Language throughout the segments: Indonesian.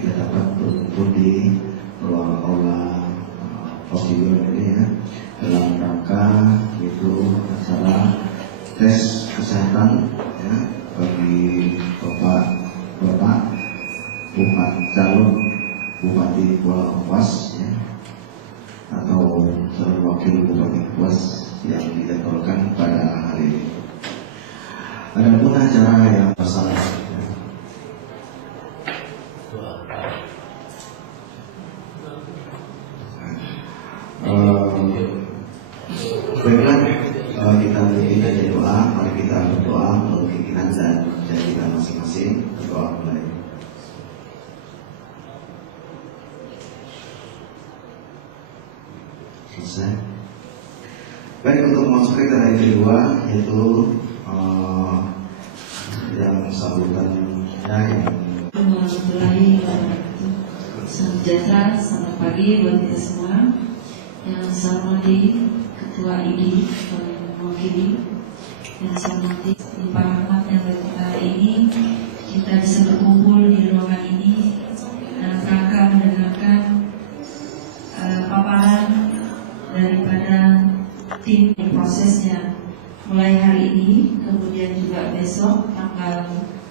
kita dapat berkumpul di ruang aula Prosedur ini ya, dalam rangka itu acara tes kesehatan ya bagi bapak calon Bupati Kuala Kapuas ya, atau calon wakil Bupati Kapuas yang dijadwalkan pada hari ini. Ada pun acara yang masalah ya. Baiklah, kita jadi doa. Mari kita berdoa untuk keinginan dan janji kita masing-masing. Berdoa mulai. Selesai. Baik, untuk memasuki kita yang kedua yaitu yang sambutannya yang warahmatullahi wabarakatuh. Salam sejahtera, selamat pagi buat kita semua. Yang saya hormati Ketua ID yang mewakili, yang saya hormati limpah rahmat yang bagi kita hari ini kita bisa berkumpul di ruangan ini dalam rangka mendengarkan paparan daripada tim prosesnya mulai hari ini, kemudian juga besok tanggal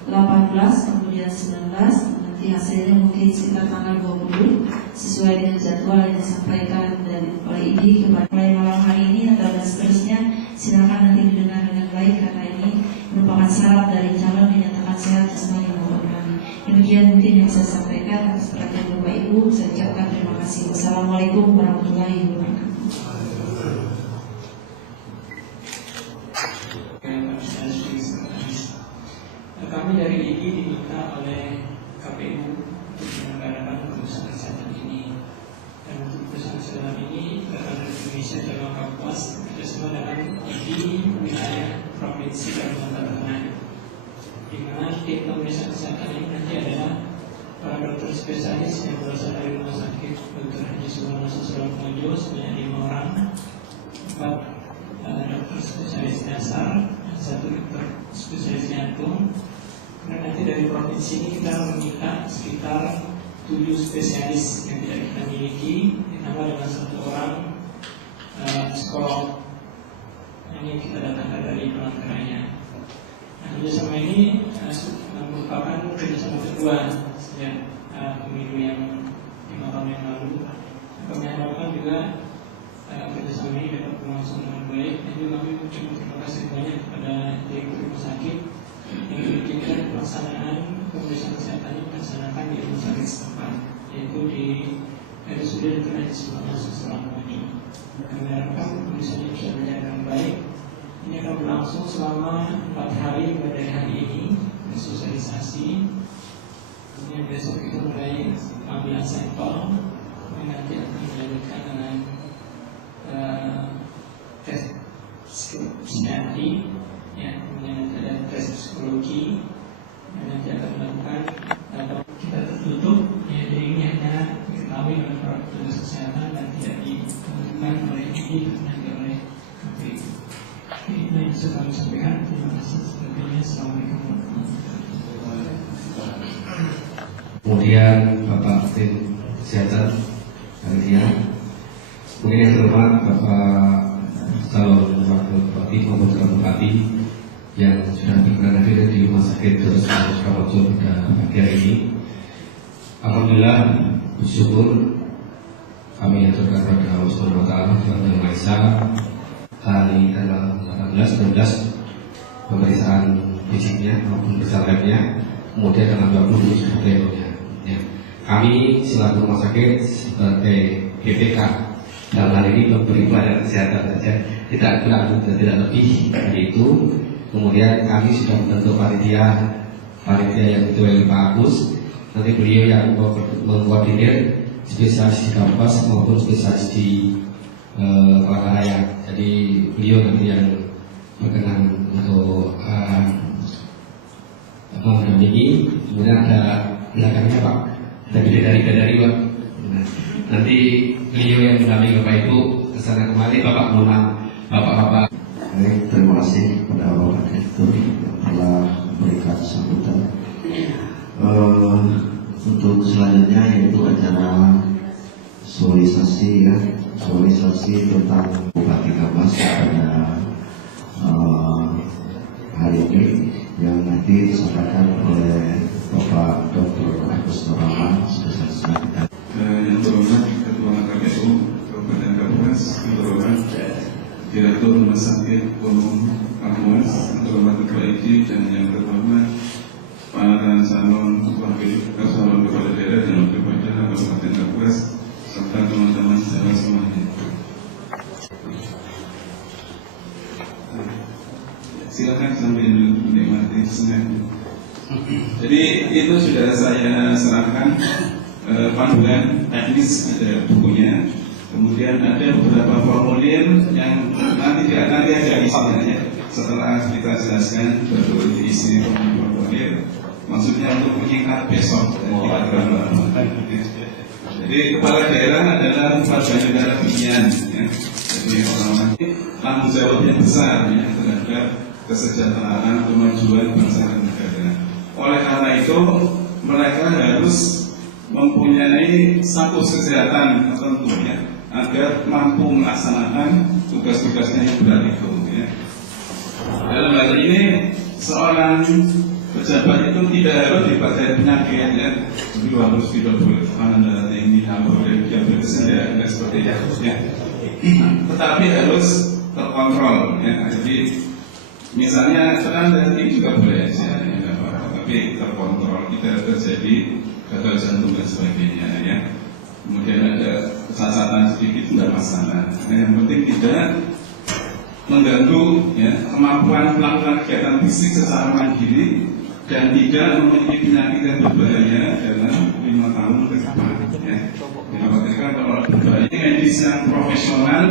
18, kemudian 19, nanti hasilnya mungkin sekitar tanggal 20 sesuai dengan jadwal yang disampaikan oleh ID kepada mulai malam hari ini dan seterusnya. Silakan nanti didengar dengan baik karena ini merupakan syarat dari calon dinyatakan sehat jasmani maupun rohani. Demikian mungkin yang saya sampaikan. Atas perhatian Bapak Ibu saya ucapkan terima kasih. Wassalamualaikum warahmatullahi wabarakatuh. Kami dari ID diminta oleh KPU untuk menyelenggarakan keputusan kesehatan ini, dan untuk keputusan kesehatan ini berada di Indonesia dalam Kapuas bekerjasama dengan ID wilayah Provinsi Kalimantan Tengah, di mana tim pemeriksaan kesehatan ini nanti adalah para dokter spesialis yang berasal dari rumah sakit Dr. Haji Sumarno Surabaya sebanyak 5 orang, 4 dokter spesialis dasar, 1 dokter spesialis jantung. Karena nanti dari provinsi ini kita meminta sekitar 7 spesialis yang tidak kita miliki, ditambah dengan 1 orang psikolog. Ini kita datangkan dari Palangkaraya. Nah, kerjasama ini merupakan kerjasama kedua sejak pemilu yang 5 tahun yang lalu. Kami harapkan juga kerjasama ini dapat berlangsung dengan baik, dan juga kami mengucapkan terima kasih banyak kepada direktur rumah sakit yang memikirkan pelaksanaan pemeriksaan kesehatan ini dilaksanakan di rumah sakit setempat, yaitu di RSUD Dr. Haji Sumarno Surabaya. Kami harapkan pemeriksaan ini bisa berjalan dengan baik. Ini akan berlangsung selama 4 hari dari hari ini, bersosialisasi. Kemudian besok kita mulai pengambilan sampel, dan nanti akan dilanjutkan dengan tes psikologi, ya, kemudian ada tes psikologi, dan nanti akan dilakukan kita tertutup, ya, jadi ini hanya diketahui oleh para petugas kesehatan dan tidak ditentukan oleh ID dan juga oleh KPU. Ini yang bisa kami sampaikan. Terima kasih. Assalamualaikum warahmatullahi wabarakatuh. Kemudian Bapak Tim Kesehatan Panitia, mungkin yang terhormat Bapak calon wakil bupati maupun calon bupati yang sudah berkenan hadir di Rumah Sakit Dr. Sumarno Surabaya pada pagi hari ini. Alhamdulillah, bersyukur kami aturkan kepada Allah Subhanahu Wa Taala Yang Maha Esa. Hari tanggal 18, 19 pemeriksaan fisiknya maupun pemeriksaan labnya, kemudian tanggal 20 sudah plenonya. Ya. Kami selaku rumah sakit sebagai GPK dalam hal ini memberi pelayanan kesehatan saja, tidak kurang dan tidak lebih dari itu. Kemudian kami sudah membentuk panitia yang ketua Pak Agus. Nanti beliau yang mengkoordinir spesialis di Kapuas maupun spesialis di Palangkaraya. Jadi beliau nanti yang berkenan untuk mendampingi. Kemudian ada belakangnya Pak, ada bidadari Pak. Nah, nanti beliau yang mendampingi Bapak Ibu kesana kemari. Bapak mohon maaf, Bapak-bapak. Baik, terima kasih kepada Bapak Direktur yang telah memberikan sambutan. untuk selanjutnya yaitu acara solisasi ya, solisasi tentang Bupati Kamas pada hari ini yang nanti disampaikan oleh Bapak Dr. Agus Nurrahman, Spesialis Penyakit. Yang terhormat Ketua KPU Kabupaten Kapuas, yang terhormat Direktur Rumah Sakit Umum Kapuas, yang terhormat Ketua IC, dan yang terhormat para calon kepala daerah dan wakil pada Kabupaten Kapuas serta teman-teman saya semuanya. Silakan sambil menikmati snack. Jadi itu sudah saya serahkan panduan teknis, ada bukunya. Kemudian ada beberapa formulir yang nanti ada isinya. Setelah kita jelaskan baru diisi formulir. Maksudnya untuk menyingkat besok tidak terlalu lama. Jadi kepala daerah adalah warga negara pilihan. Ya. Jadi orang tanggung jawab yang besar ya, terhadap kesejahteraan kemajuan bangsa dan negara. Oleh karena itu mereka harus mempunyai status kesehatan tertentu ya, agar mampu melaksanakan tugas-tugasnya yang berat itu. Ya. Dalam hal ini seorang pejabat itu tidak harus dipakai penyakit ya, jadi harus tidak boleh anda ini boleh diabetes ya, seperti itu ya. Tetapi harus terkontrol ya. Jadi misalnya tekanan tinggi juga boleh aja ya, tapi terkontrol, tidak terjadi gagal jantung dan sebagainya ya. Kemudian ada kecacatan sedikit tidak masalah. Nah, yang penting tidak mengganggu ya, kemampuan melakukan kegiatan fisik secara mandiri dan tidak memiliki penyakit yang berbahaya dalam 5 tahun ke depan. Ya. Dikhawatirkan kalau berbahaya medis yang profesional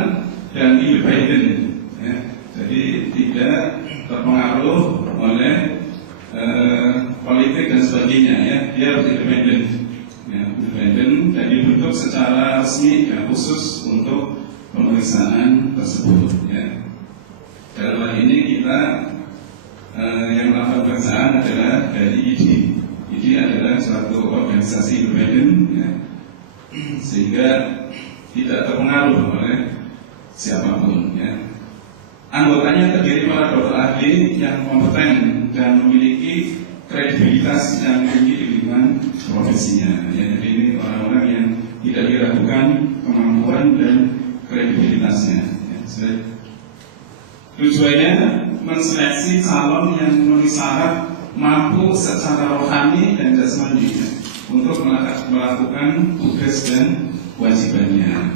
dan independen. Ya. Jadi tidak terpengaruh oleh politik dan sebagainya. Ya. Dia harus independen. Ya, independen dan dibentuk secara resmi ya, khusus untuk pemeriksaan tersebut. Ya. Dalam hal ini kita yang melakukan pemeriksaan adalah dari ID. ID adalah suatu organisasi independen ya, sehingga tidak terpengaruh oleh siapapun ya. Anggotanya terdiri para dokter ahli yang kompeten dan memiliki kredibilitas yang tinggi di lingkungan profesinya ya. Jadi ini orang-orang yang tidak diragukan kemampuan dan kredibilitasnya ya. Tujuannya menseleksi calon yang memenuhi syarat mampu secara rohani dan jasmani ya, untuk melakukan tugas dan kewajibannya.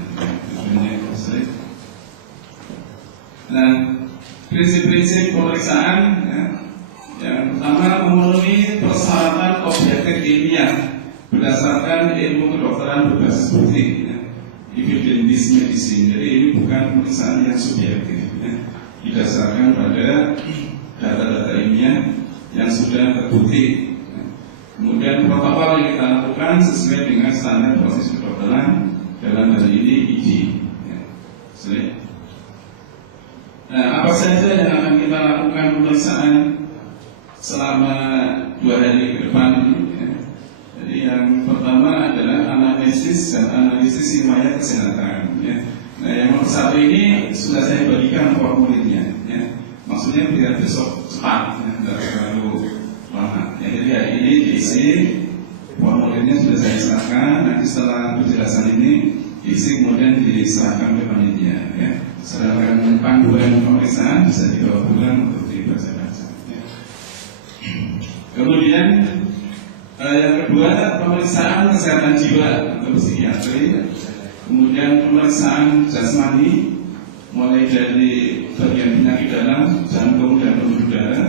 Nah, prinsip-prinsip pemeriksaan ya, yang pertama memenuhi persyaratan objektif ilmiah berdasarkan ilmu kedokteran berbasis bukti ya, evidence medicine. Jadi ini bukan pemeriksaan yang subjektif ya, didasarkan pada data-data ilmiah yang sudah terbukti. Kemudian protokol yang kita lakukan sesuai dengan standar proses kedokteran, dalam hal ini ID. Nah, apa saja yang akan kita lakukan pemeriksaan selama 2 hari ke depan ini? Ya. Jadi yang pertama adalah analisis dan analisis riwayat kesehatan. Ya. Nah, yang nomor 1 ini sudah saya bagikan formulirnya. Ya. Maksudnya biar besok cepat, ya, tidak terlalu lama. Ya, jadi hari ini diisi formulirnya sudah saya serahkan. Nanti setelah penjelasan ini diisi kemudian diserahkan ke panitia. Ya. Sedangkan panduan pemeriksaan bisa dibawa pulang untuk dibaca-baca. Ya. Kemudian yang kedua pemeriksaan kesehatan jiwa atau psikiatri. Kemudian pemeriksaan jasmani mulai dari bagian penyakit dalam, jantung dan pembuluh darah,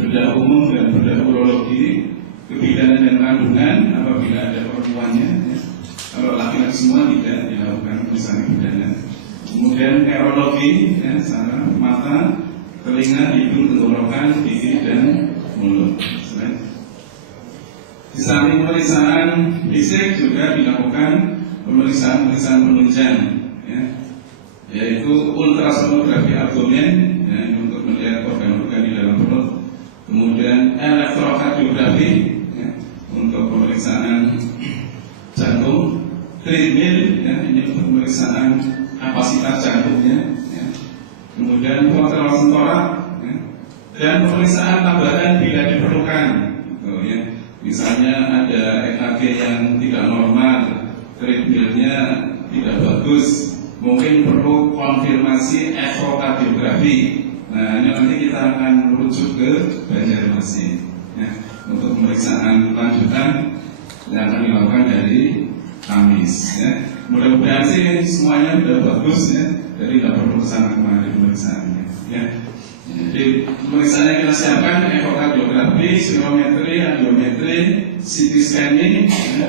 bedah umum dan bedah urologi, kebidanan dan kandungan apabila ada perempuannya. Ya. Kalau laki-laki semua tidak dilakukan pemeriksaan kebidanan. Kemudian neurologi, ya, saraf, mata, telinga, hidung, tenggorokan, gigi dan mulut. Di samping pemeriksaan fisik juga dilakukan pemeriksaan penunjang, ya, yaitu ultrasonografi abdomen ya, untuk melihat organ-organ di dalam perut. Kemudian elektrokardiografi ya, untuk pemeriksaan treadmill, ya, ini untuk pemeriksaan kapasitas jantungnya, ya. Kemudian kontrol sentorak, ya. Dan pemeriksaan tambahan bila diperlukan, gitu, ya. Misalnya ada EKG yang tidak normal, treadmillnya tidak bagus, mungkin perlu konfirmasi ekokardiografi. Nah, ini nanti kita akan merujuk ke Banjarmasin, ya, untuk pemeriksaan lanjutan yang akan dilakukan dari Kamis, ya. Mudah-mudahan sih semuanya sudah bagus, ya, jadi tidak perlu kesana kemari pemeriksaannya, ya. Jadi pemeriksaan yang kita siapkan ekokardiografi, spirometri, audiometri, CT scanning, ya.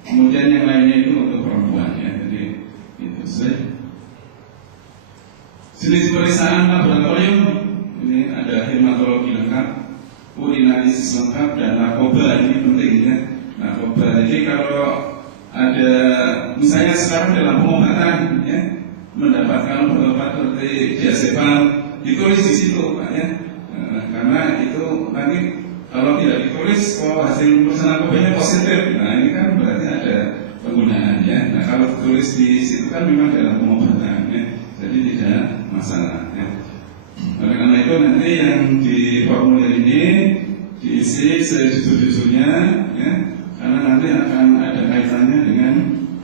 Kemudian yang lainnya itu untuk perempuan, ya. Jadi itu saja. Jenis pemeriksaan laboratorium ini ada hematologi lengkap, urinalisis lengkap, dan narkoba. Ini penting, ya, narkoba. Jadi kalau ada misalnya sekarang dalam pengobatan, ya, mendapatkan obat seperti diazepam, ditulis di situ, Pak, ya. Karena itu nanti kalau tidak ditulis, hasil pemeriksaan narkobanya positif, nah ini kan berarti ada penggunaannya. Nah kalau ditulis di situ kan memang dalam pengobatan, ya, jadi tidak masalah, ya. Oleh karena itu nanti yang di formulir ini diisi sejujur-jujurnya, ya, karena nanti akan ada kaitannya dengan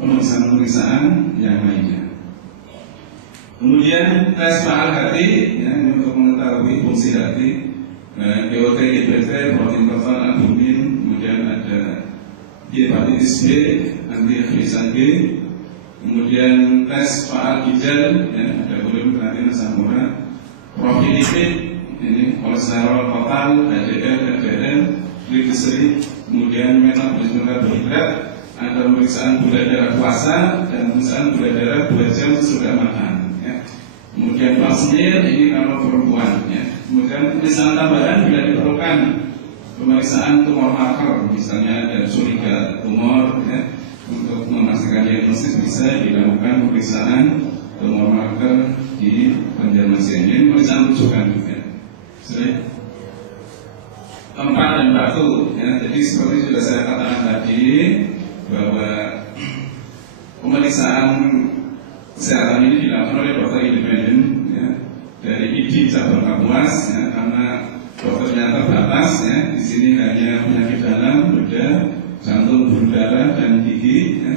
pemeriksaan-pemeriksaan yang lainnya. Kemudian tes paal hati, ya, untuk mengetahui fungsi hati, GOT, GPT, protein total, albumin, kemudian ada hepatitis B, anti-hepatitis B, kemudian tes paal ginjal, ya, ada urin, kreatin, asam urat, profil lipid, ini kolesterol total, HDL, LDL, trigliserid, kemudian metabolisme karbohidrat, ada pemeriksaan gula darah puasa dan pemeriksaan gula darah 2 jam sesudah makan, ya. Kemudian pap smear, ini kalau perempuan, ya. Kemudian pemeriksaan tambahan bila diperlukan, pemeriksaan tumor marker, misalnya ada curiga tumor, ya. Untuk memastikan diagnosis bisa dilakukan pemeriksaan tumor marker di Banjarmasin. Ini pemeriksaan rujukan juga. Tempat dan waktu, ya. Jadi seperti sudah saya katakan tadi bahwa pemeriksaan kesehatan ini dilakukan oleh dokter independen, ya, dari ID cabang Kapuas, ya, karena dokternya terbatas, ya. Di sini hanya penyakit dalam, bedah, jantung, pembuluh darah, dan gigi, ya.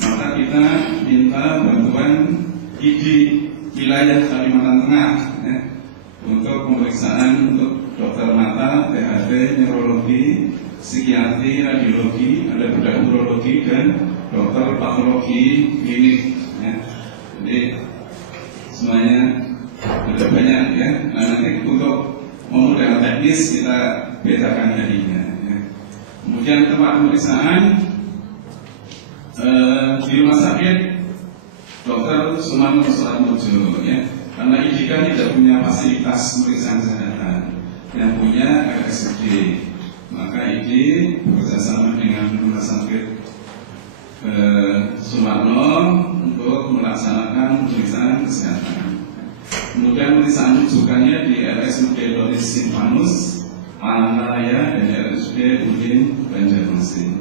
Maka kita minta bantuan ID wilayah Kalimantan Tengah, ya, untuk pemeriksaan untuk dokter mata, THT, neurologi, psikiatri, radiologi, ada bedah urologi, dan dokter patologi klinik, ya. Jadi semuanya sudah banyak, ya. Nah, nanti untuk memudahkan teknis kita bedakan harinya, ya. Kemudian tempat pemeriksaan di rumah sakit Dr. Sumarno Suratmojo, ya. Karena IDK tidak punya fasilitas pemeriksaan kesehatan, yang punya RSUD, maka ID bekerjasama dengan rumah sakit Sumarno untuk melaksanakan pemeriksaan kesehatan. Kemudian pemeriksaan rujukannya di RSUD Doris Simpanus, Palangkaraya, dan RSUD Udin Banjarmasin.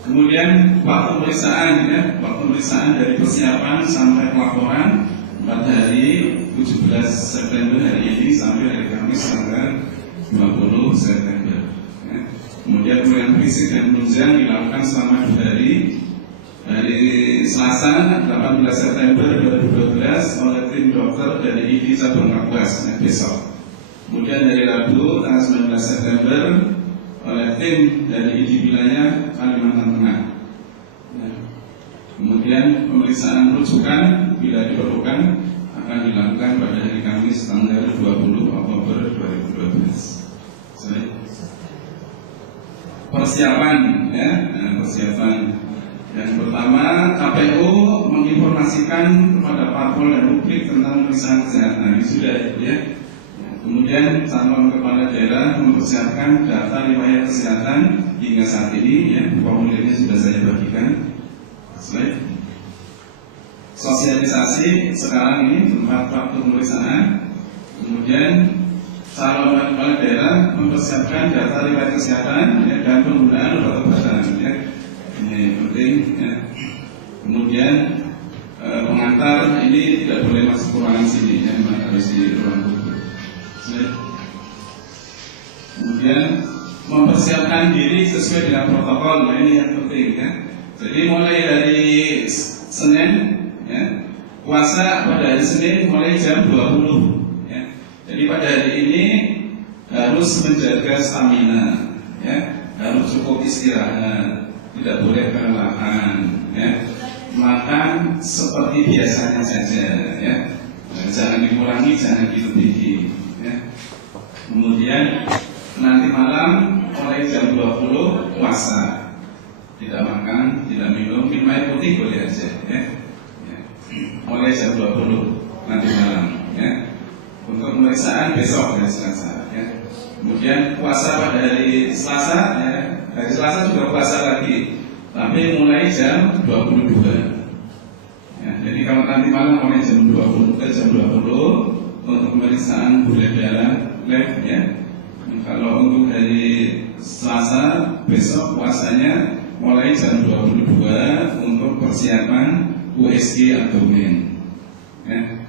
Kemudian waktu pemeriksaan, ya, waktu pemeriksaan dari persiapan sampai pelaporan 4 hari, 17 September hari ini sampai hari Kamis tanggal 20 September. Ya. Kemudian pemeriksaan fisik dan penunjang dilakukan selama 2 hari. Hari Selasa 18 September 2012 oleh tim dokter dari ID cabang Kapuas, ya, besok. Kemudian hari Rabu tanggal 19 September oleh tim dari ID wilayah Kalimantan Tengah. Ya. Kemudian pemeriksaan rujukan bila diperlukan akan dilakukan pada hari Kamis tanggal 20 Oktober 2012. Persiapan, ya, persiapan. Yang pertama, KPU menginformasikan kepada parpol dan publik tentang pemeriksaan kesehatan. Ini sudah, ya. Kemudian calon kepala daerah mempersiapkan data riwayat kesehatan hingga saat ini, ya, formulirnya sudah saya bagikan. Slide. Sosialisasi sekarang ini tempat waktu pemeriksaan. Kemudian calon kepala daerah mempersiapkan data riwayat kesehatan, ya, dan penggunaan obat-obatan, ya. Ini penting. Ya. Kemudian pengantar ini tidak boleh masuk ke ruangan sini, ya, harus di ruang guru. Kemudian mempersiapkan diri sesuai dengan protokol, nah ini yang penting, ya. Jadi mulai dari Senin, ya, puasa pada hari Senin mulai jam 20, ya. Jadi pada hari ini harus menjaga stamina, ya, harus cukup istirahat, tidak boleh kelelahan, ya. Makan seperti biasanya saja, ya. Jangan dikurangi, jangan dilebihi, ya. Kemudian nanti malam mulai jam 20 puasa, tidak makan, tidak minum, minum air putih boleh aja, ya. Mulai jam 20 nanti malam, ya. Untuk pemeriksaan besok hari Selasa, ya. Kemudian puasa pada hari Selasa, ya. Hari Selasa juga puasa lagi, tapi mulai jam 22. Ya, jadi kalau nanti malam mulai jam 20 untuk pemeriksaan gula darah lab, ya. Kalau untuk hari Selasa besok puasanya mulai jam 22 untuk persiapan USG abdomen, ya.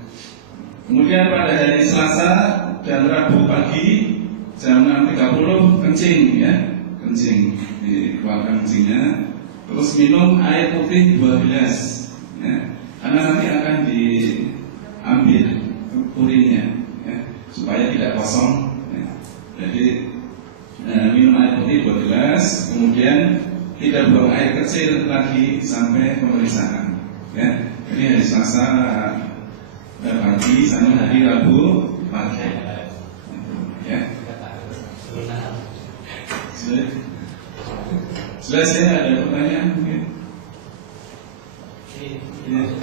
Kemudian pada hari Selasa dan Rabu pagi jam 6.30 kencing, ya, kencing, dikeluarkan kencingnya, terus minum air putih 12, ya, karena nanti akan diambil urinnya, ya, supaya tidak kosong, ya. Jadi minum air putih 12, kemudian tidak buang air kecil lagi sampai pemeriksaan, ya. Jadi hari Selasa pagi sama hari Rabu pagi, ya. Sudah saya ada pertanyaan mungkin?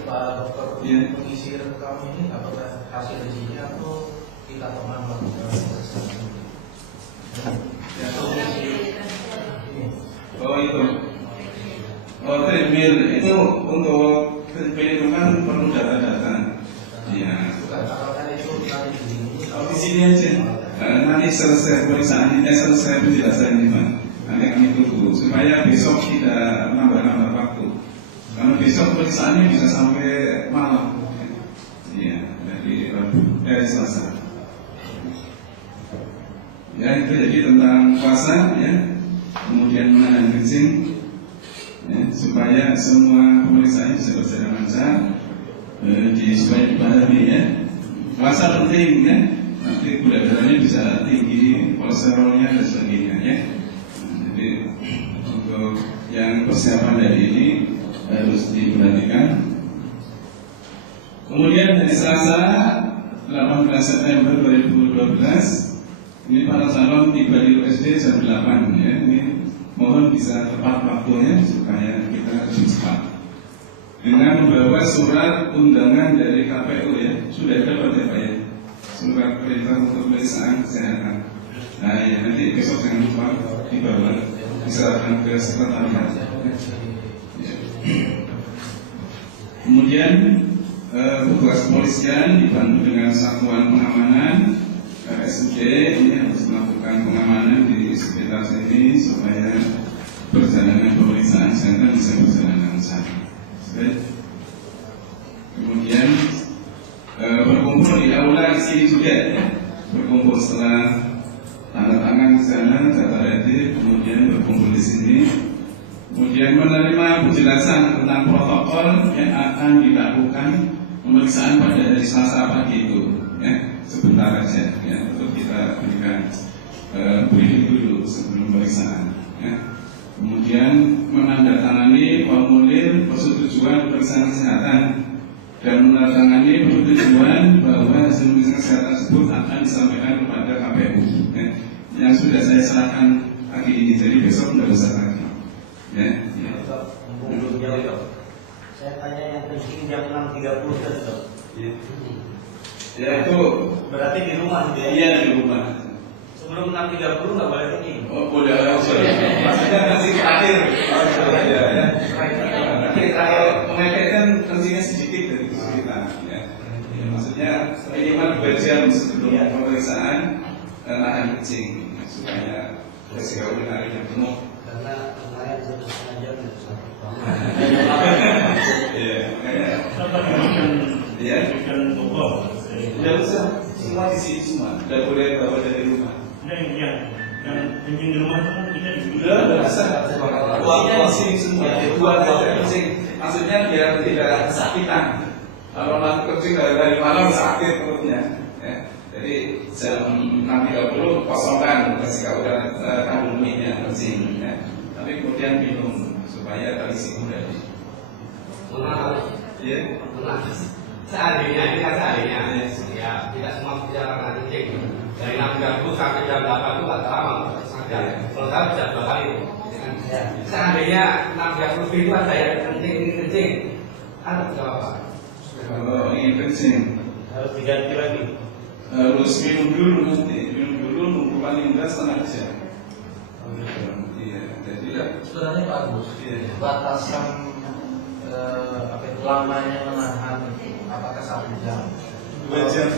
Pak Dokter, ya. Mengisi rekam ini apakah hasil ujinya atau kita pernah melakukan pemeriksaan? Oh itu, treadmill itu untuk treadmill itu kan perlu data-data. Iya. Bukan, apakah itu nanti Di sini aja. Nanti selesai pemeriksaan ini, selesai penjelasan ini, Pak. Nanti kami tunggu supaya besok tidak nambah-nambah waktu. Karena besok pemeriksaannya bisa sampai malam. Iya, dari Rabu, Selasa. Ya itu jadi tentang puasa, ya. Kemudian menahan kencing, ya, supaya semua pemeriksaan bisa berjalan lancar, supaya dipahami, ya. Puasa penting, ya. Nanti gula darahnya bisa tinggi, kolesterolnya dan sebagainya, ya. Jadi untuk yang persiapan dari ini harus diperhatikan. Kemudian hari Selasa 18 September 2012 ini para calon tiba di USD jam 8, ya. Ini mohon bisa tepat waktunya supaya kita cepat. Dengan membawa surat undangan dari KPU, ya. Sudah dapat, ya, Pak, ya. Surat perintah untuk pemeriksaan kesehatan. Nah, ya, nanti besok jangan lupa dibawa, diserahkan ke sekretariat. Ya. Kemudian petugas kepolisian dibantu dengan satuan pengamanan RSUD ini harus melakukan pengamanan di sekitar sini supaya perjalanan pemeriksaan kesehatan bisa berjalan lancar. Kemudian berkumpul di aula di sini juga, ya. Berkumpul setelah tanda tangan di sana, data retif, kemudian berkumpul di sini. Kemudian menerima penjelasan tentang protokol yang akan dilakukan pemeriksaan pada hari Selasa pagi itu, ya. Sebentar aja, ya, untuk kita berikan briefing dulu sebelum pemeriksaan, ya. Kemudian menandatangani formulir persetujuan pemeriksaan kesehatan dan menandatangani persetujuan bahwa hasil pemeriksaan kesehatan tersebut akan disampaikan kepada KPU, ya, yang sudah saya serahkan pagi ini, jadi besok tidak usah lagi. Ya, ya. belum jauh, Dok. Saya tanya yang kencing jam 6.30 kan, Dok? Ya. Ya itu berarti di rumah, gitu ya? Iya, di rumah. Sebelum 6.30 nggak boleh kencing? Oh, udah langsung. Maksudnya kencing terakhir. Ya, ya. Tapi kalau mengekek kan kencingnya sedikit dari kita, ya. Ya, maksudnya minimal 2 jam sebelum pemeriksaan nahan kencing, supaya resiko urinari yang penuh. Karena saya sudah sengaja Iya, makanya tidak usah semua di sini semua, tidak boleh bawa dari rumah. Kencing di rumah itu kan kita Udah bisa. Uangnya di sini semua. Buat kencing. Maksudnya biar tidak kesakitan. Kalau nanti kencing dari malam sakit perutnya. Ya. Jadi jam 6.30 kosongkan kasih kandung minyak kencing. Ya. Tapi kemudian minum supaya terisi kembali. Iya. Seandainya ini kan seandainya ya tidak semua perjalanan kencing dari 6.30 sampai jam 8 itu nggak lama saja. Kalau saya bisa 2 kali. Seandainya 6.30 itu ada yang kencing, ada apa? Kalau ingin kencing harus diganti lagi. harus minum dulu nanti. Minum dulu nunggu paling enggak setengah jam. Iya. Jadi ya. sebenarnya Pak Agus, batasan lamanya menahan apakah 1 jam? 2 jam.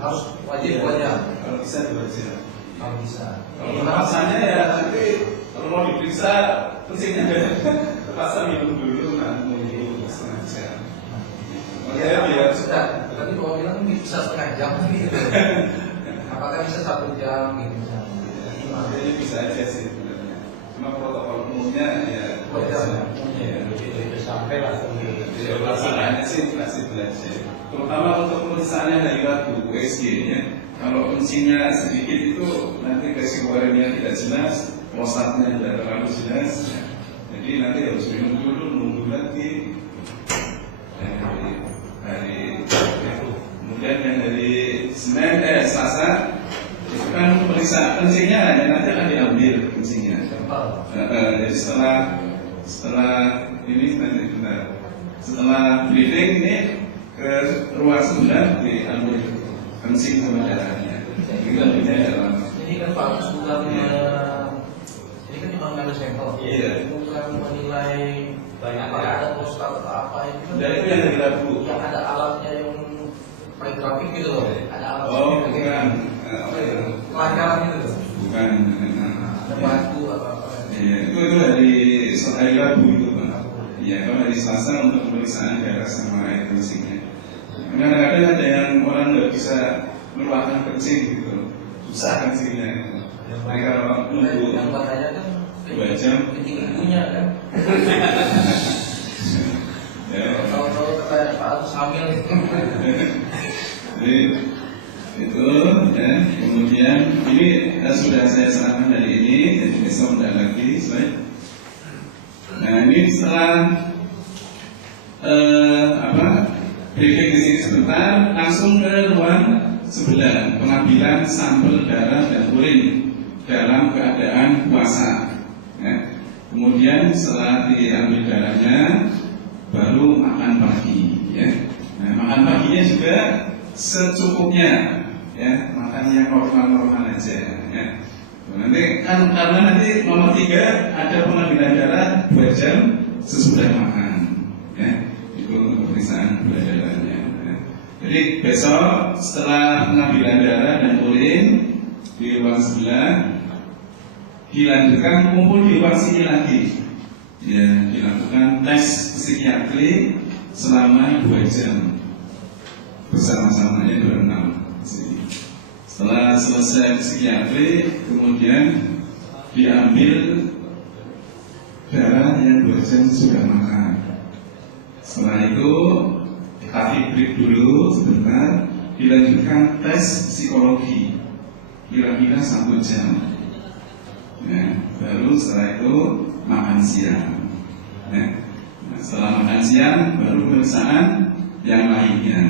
Harus wajib 2 jam. Kalau bisa 2 jam. Kalau bisa. Kalau rasanya ya nanti kalau mau diperiksa kencingnya terpaksa minum dulu nunggu setengah jam. Makanya biar sudah. Tadi Bapak bilang bisa setengah jam gitu. Apakah bisa 1 jam gitu misalnya? Jadi bisa aja sih sebenarnya. Cuma protokol umumnya ya 2 jam. Sampai langsung ya, pelaksanaannya sih masih belajar. Terutama untuk pemeriksaannya dari lagu USG ya. Kalau kencingnya sedikit itu nanti resiko anemia tidak jelas, prostatnya tidak terlalu jelas. Ya. Jadi nanti harus minum dulu, nunggu lagi dari kemudian yang dari Senin Selasa itu kan pemeriksaan kencingnya hanya nanti akan diambil kencingnya. Jadi setelah ini nanti benar. Setelah briefing ini ke ruang sebelah diambil kencing sama darahnya. Itu dalam. Ini kan Pak Agus bukan ini kan cuma ngambil sampel. Iya. Bukan menilai Banyak apakah ya. ada prostat atau apa itu. Dan itu yang dari lagu. Yang ada alatnya yang paling rapid gitu loh. Ada alat Oh, yang bukan. kelancaran gitu loh. Bukan. Ada batu atau apa. Iya, itu dari lagu itu, Pak. Iya, kalau hari Selasa untuk pemeriksaan darah sama air kencingnya. Kadang-kadang ada yang orang nggak bisa meluahkan kencing gitu, susah kencingnya. Nah, kalau nunggu Yang bahaya kan 2 jam, kencing ibunya kan. ya. Tahu-tahu kata Pak Agus hamil. Jadi itu ya. Kemudian ini sudah saya serahkan dari ini, jadi besok tidak lagi slide. Nah ini setelah briefing di sini sebentar, langsung ke ruang sebelah pengambilan sampel darah dan urin dalam keadaan puasa. Ya. Kemudian setelah diambil darahnya, baru makan pagi. Ya. Nah, makan paginya juga secukupnya, ya, makan yang normal-normal aja. Ya. Nanti kan karena nanti nomor 3 ada pengambilan darah 2 jam sesudah makan. Ya. Itu untuk pemeriksaan gula darahnya. Ya. Jadi besok setelah pengambilan darah dan urin di ruang sebelah, dilanjutkan kumpul di ruang sini lagi. Ya, dilakukan tes psikiatri selama 2 jam bersama-samanya berenam. Setelah selesai psikiatri, kemudian diambil darah yang 2 jam sudah makan. Setelah itu kasih break dulu sebentar, dilanjutkan tes psikologi kira-kira 1 jam. Ya, baru setelah itu makan siang. Ya. Nah, setelah makan siang baru pemeriksaan yang lainnya.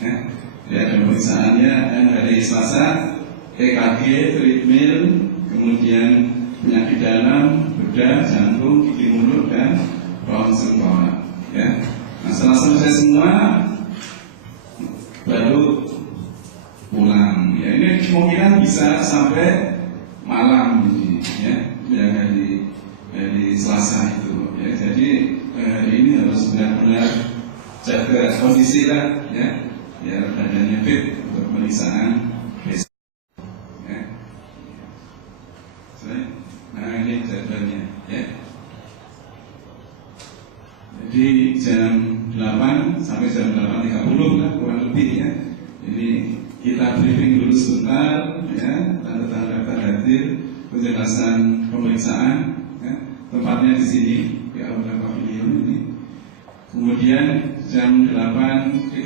Ya. Jadi ada pemeriksaannya yang dari Selasa EKG, treadmill, kemudian penyakit dalam, bedah, jantung, gigi mulut dan ronsen bawah. Ya. Nah, setelah selesai semua baru pulang. Ya, ini kemungkinan bisa sampai malam ini, ya, yang dari Selasa itu. Ya, jadi ini harus benar-benar jaga kondisi lah, ya, biar badannya fit untuk pemeriksaan besok. Ya. Nah ini jadwalnya ya. Jadi jam 8 sampai jam 8.30 lah kurang lebih ya. Ini kita briefing dulu sebentar ya, tanda-tanda daftar hadir, penjelasan pemeriksaan ya. Tempatnya di sini di Aula Pavilion ini. Kemudian jam 8.30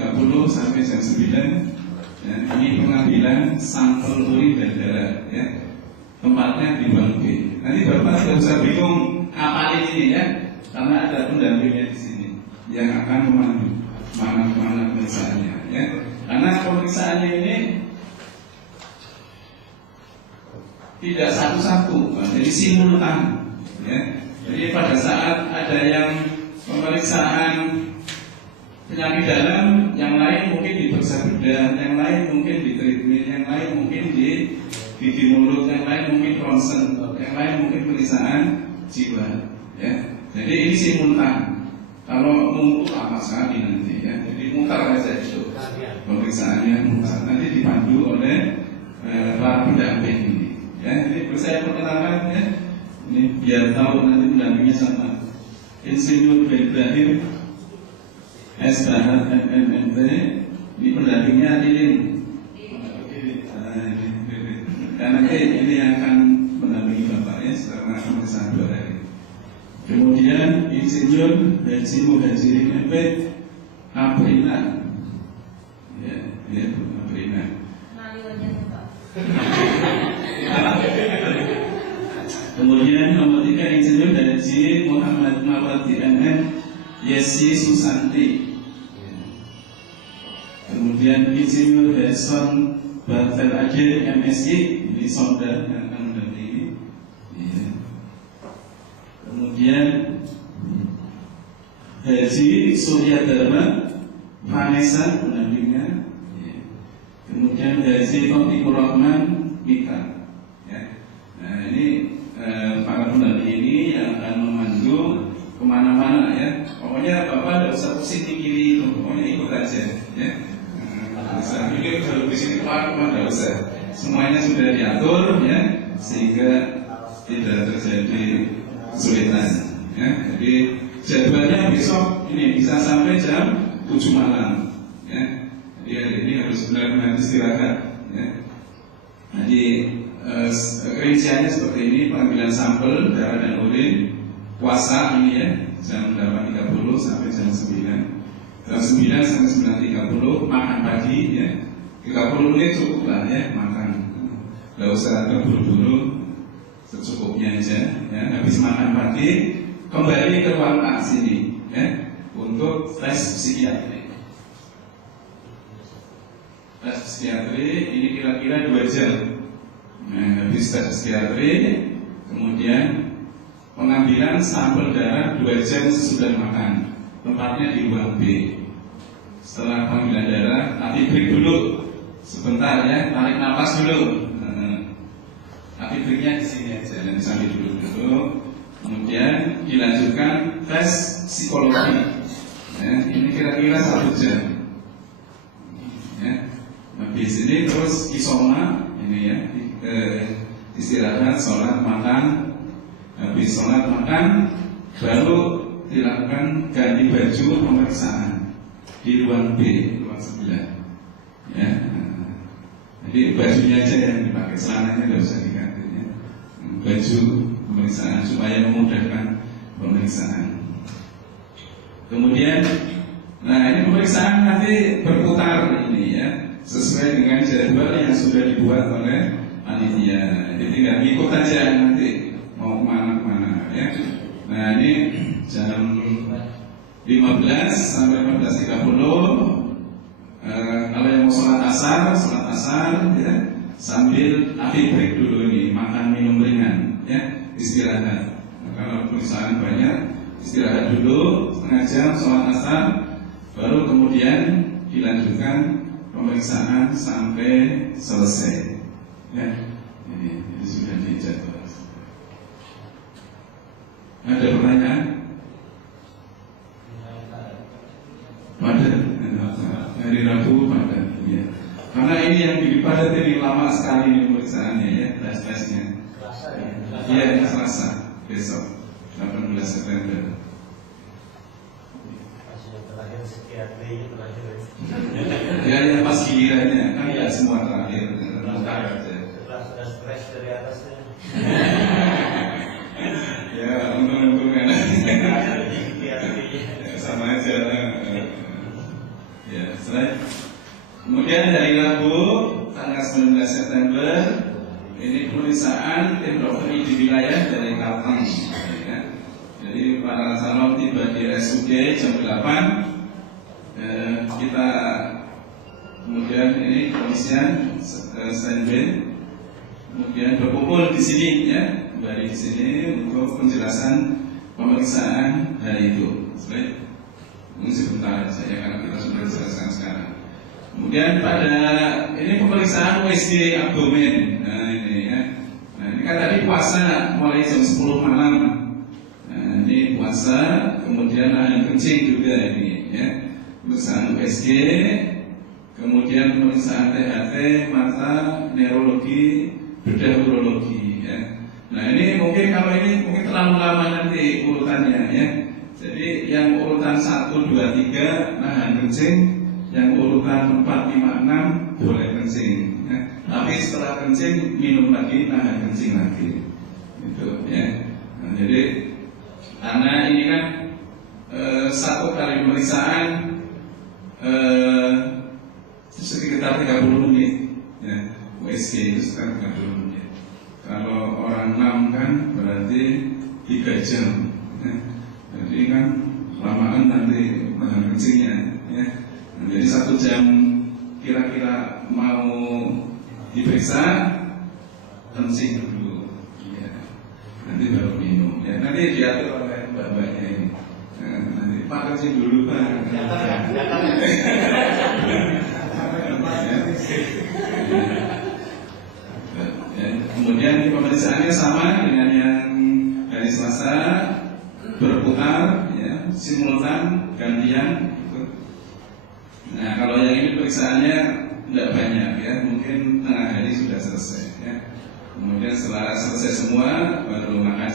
sampai jam 9 ya, ini pengambilan sampel urin dan darah ya. Tempatnya di ruang B. Nanti Bapak tidak usah bingung apalin ini ya, karena ada pendampingnya di sini yang akan memandu mana pemeriksaannya ya. Karena pemeriksaannya ini tidak satu-satu, jadi simultan ya. Jadi pada saat ada yang pemeriksaan penyakit dalam, yang lain mungkin di periksa bedah, yang lain mungkin di treatment, yang lain mungkin di gigi mulut, yang lain mungkin ronsen, yang lain mungkin pemeriksaan jiwa ya. Jadi ini simultan. Kalau nunggu lama sekali nanti ya. Jadi mutar aja itu pemeriksaannya, mutar. Nanti dipandu oleh para pendamping ini ya. Jadi saya perkenalkan ya, ini biar tahu nanti pendampingnya sama. Insinyur Ibrahim SBH MMMT, ini pendampingnya Lilin. Karena ini yang akan mendampingi Bapak ya selama pemeriksaan 2 hari. Kemudian Insinyur Haji Muhajirin MP Aprina, ya, Aprina. Kemudian nomor 3 Insinyur Haji Muhammad Mawati MM Yesi Susanti. Kemudian Insinyur Hason Batel Agil MSI, ini saudara yang akan mendampingi. Ya. Kemudian Haji Surya Dharma Vanessa pendampingnya. Ya. Kemudian Haji Taufikur Rahman Mika. Ya. Nah ini para pendamping ini yang akan memandu kemana-mana ya. Pokoknya Bapak tidak usah pusing di kiri itu, pokoknya ikut aja ya. Bisa pikir kalau di sini kemana tidak usah. Semuanya sudah diatur ya, sehingga tidak terjadi kesulitan ya. Jadi jadwalnya besok ini bisa sampai jam 7 malam ya. Jadi hari ini harus benar-benar istirahat ya. Jadi rinciannya seperti ini: pengambilan sampel darah dan urin, puasa ini ya, jam 8.30 sampai jam 9. Jam 9 sampai 9.30 makan pagi ya. 30 menit cukup lah ya makan. Gak usah terburu-buru, secukupnya aja ya. Habis makan pagi kembali ke ruang A sini ya untuk tes psikiatri. Tes psikiatri ini kira-kira 2 jam. Nah, habis tes psikiatri kemudian pengambilan sampel darah 2 jam sesudah makan. Tempatnya di ruang B. Setelah pengambilan darah, tapi break dulu sebentar ya, tarik nafas dulu. Tapi breaknya di sini aja, dan sambil dulu. Kemudian dilanjutkan tes psikologi. Ya, ini kira-kira 1 jam. Ya, habis ini terus isoma, ini ya, istirahat, sholat, makan. Habis sholat, makan, baru dilakukan ganti baju pemeriksaan di ruang B, ruang sebelah ya. Jadi bajunya aja yang dipakai, celananya tidak usah diganti ya. Baju pemeriksaan supaya memudahkan pemeriksaan. Kemudian nah ini pemeriksaan nanti berputar ini ya, sesuai dengan jadwal yang sudah dibuat oleh panitia. Jadi tinggal ngikut aja nanti mau kemana-kemana ya. Nah ini jam 15 sampai 15.30 kalau yang mau sholat asar ya, sambil akhir break dulu ini, makan minum ringan ya, istirahat. Nah, kalau perusahaan banyak, istirahat dulu setengah jam, sholat asar, baru kemudian dilanjutkan pemeriksaan sampai selesai ya. Ini sudah dijadwal. Ada pertanyaan? Pada hari Rabu pada ya. Karena ini yang dipadat ini lama sekali ini pemeriksaannya ya, tes-tesnya. Iya, Selasa besok 18 September. Masih terakhir sekian day terakhir. Ya pas gilirannya kan nggak semua terakhir. Setelah sudah stres dari atasnya. Ya untung-untungan. Sama aja. Ya, selain kemudian dari Rabu tanggal 19 September ini pemeriksaan tim dokter di wilayah dari Kalteng. Ya. Jadi para calon tiba di RSUD jam 8. Kita kemudian ini komisian standby, kemudian berkumpul di sini ya, kembali di sini untuk penjelasan pemeriksaan hari itu. Mungkin sebentar saja karena kita sudah jelaskan sekarang. Kemudian pada ini pemeriksaan USG abdomen. Nah ini ya. Nah ini kan tadi puasa mulai jam 10 malam. Nah ini puasa, kemudian nahan kencing juga ini ya. Pemeriksaan USG, kemudian pemeriksaan THT, mata, neurologi, bedah urologi ya. Nah ini mungkin kalau ini mungkin terlalu lama nanti urutannya ya. Jadi yang urutan 1, 2, 3 nahan kencing, yang urutan 4, 5, 6 boleh kencing ya. Tapi setelah kencing minum lagi, nahan kencing lagi gitu ya. Nah, jadi karena ini kan satu kali pemeriksaan sekitar 30 menit ya. USG itu sekitar 30 menit. Kalau orang 6 kan berarti 3 jam ya. Jadi kan lamaan nanti nahan kencingnya ya. Nah, jadi 1 jam kira-kira mau diperiksa kencing dulu ya. Nanti baru minum ya. Nanti diatur oleh mbak-mbaknya ini. Nah, nanti Pak kencing dulu Pak. Ya, kemudian pemeriksaannya sama dengan yang hari Selasa, berputar ya, simultan gantian gitu. Nah kalau yang ini periksaannya tidak banyak ya, mungkin tengah hari sudah selesai ya. Kemudian setelah selesai semua baru makan